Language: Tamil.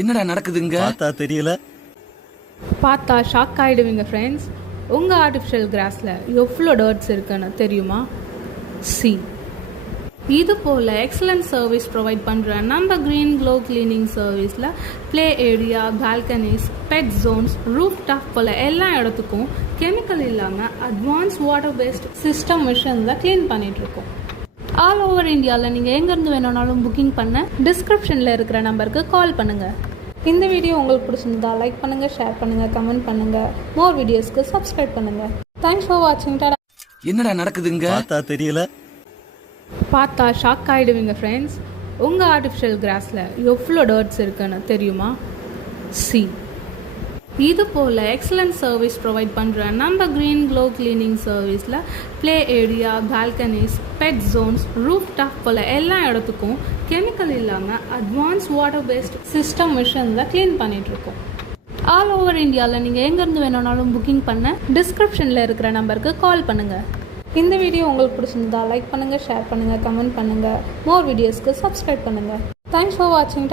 என்னடா நடக்குதுங்க? பார்த்தா தெரியல. பார்த்தா ஷாக் ஆகிடுவீங்க ஃப்ரெண்ட்ஸ். உங்கள் ஆர்டிஃபிஷியல் கிராஸில் எவ்வளோ டர்ட்ஸ் இருக்குன்னு தெரியுமா? சி, இது போல் எக்ஸலண்ட் சர்வீஸ் ப்ரொவைட் பண்ணுற நம்ம க்ரீன் க்ளோ கிளீனிங் சர்வீஸில் play area, balconies, pet zones, roof top போல் எல்லா இடத்துக்கும் கெமிக்கல் இல்லாமல் அட்வான்ஸ் வாட்டர் பேஸ்ட் சிஸ்டம் மிஷனில் க்ளீன் பண்ணிகிட்ருக்கோம். ஆல் ஓவர் இந்தியாவில் நீங்கள் எங்கேருந்து வேணும்னாலும் புக்கிங் பண்ண டிஸ்கிரிப்ஷனில் இருக்கிற நம்பருக்கு கால் பண்ணுங்கள். இந்த வீடியோ உங்களுக்கு பிடிச்சிருந்தா லைக் பண்ணுங்கள், ஷேர் பண்ணுங்கள், கமெண்ட் பண்ணுங்கள். மோர் வீடியோஸ்க்கு சப்ஸ்கிரைப் பண்ணுங்கள். தேங்க்ஸ் ஃபார் வாட்சிங். என்னடா நடக்குதுங்க? பார்த்தா தெரியல. பார்த்தா ஷாக் ஆகிடுவீங்க ஃப்ரெண்ட்ஸ். உங்கள் ஆர்டிஃபிஷியல் கிராஸில் எவ்வளோ டர்ட்ஸ் இருக்குன்னு தெரியுமா? சி, இது போல் எக்ஸலண்ட் சர்வீஸ் ப்ரொவைட் பண்ணுற நம்ம க்ரீன் க்ளோ கிளீனிங் சர்வீஸில் play area, balconies, pet zones, roof top போல் எல்லா இடத்துக்கும் கெமிக்கல் இல்லாமல் அட்வான்ஸ் வாட்டர் பேஸ்ட் சிஸ்டம் மிஷனில் க்ளீன் பண்ணிகிட்ருக்கோம். ஆல் ஓவர் இந்தியாவில் நீங்கள் எங்கேருந்து வேணும்னாலும் புக்கிங் பண்ண டிஸ்கிரிப்ஷனில் இருக்கிற நம்பருக்கு கால் பண்ணுங்கள். இந்த வீடியோ உங்களுக்கு பிடிச்சிருந்தா லைக் பண்ணுங்கள், ஷேர் பண்ணுங்கள், கமெண்ட் பண்ணுங்கள். மோர் வீடியோஸ்க்கு சப்ஸ்கிரைப் பண்ணுங்கள். தேங்க்ஸ் ஃபார் வாட்சிங்.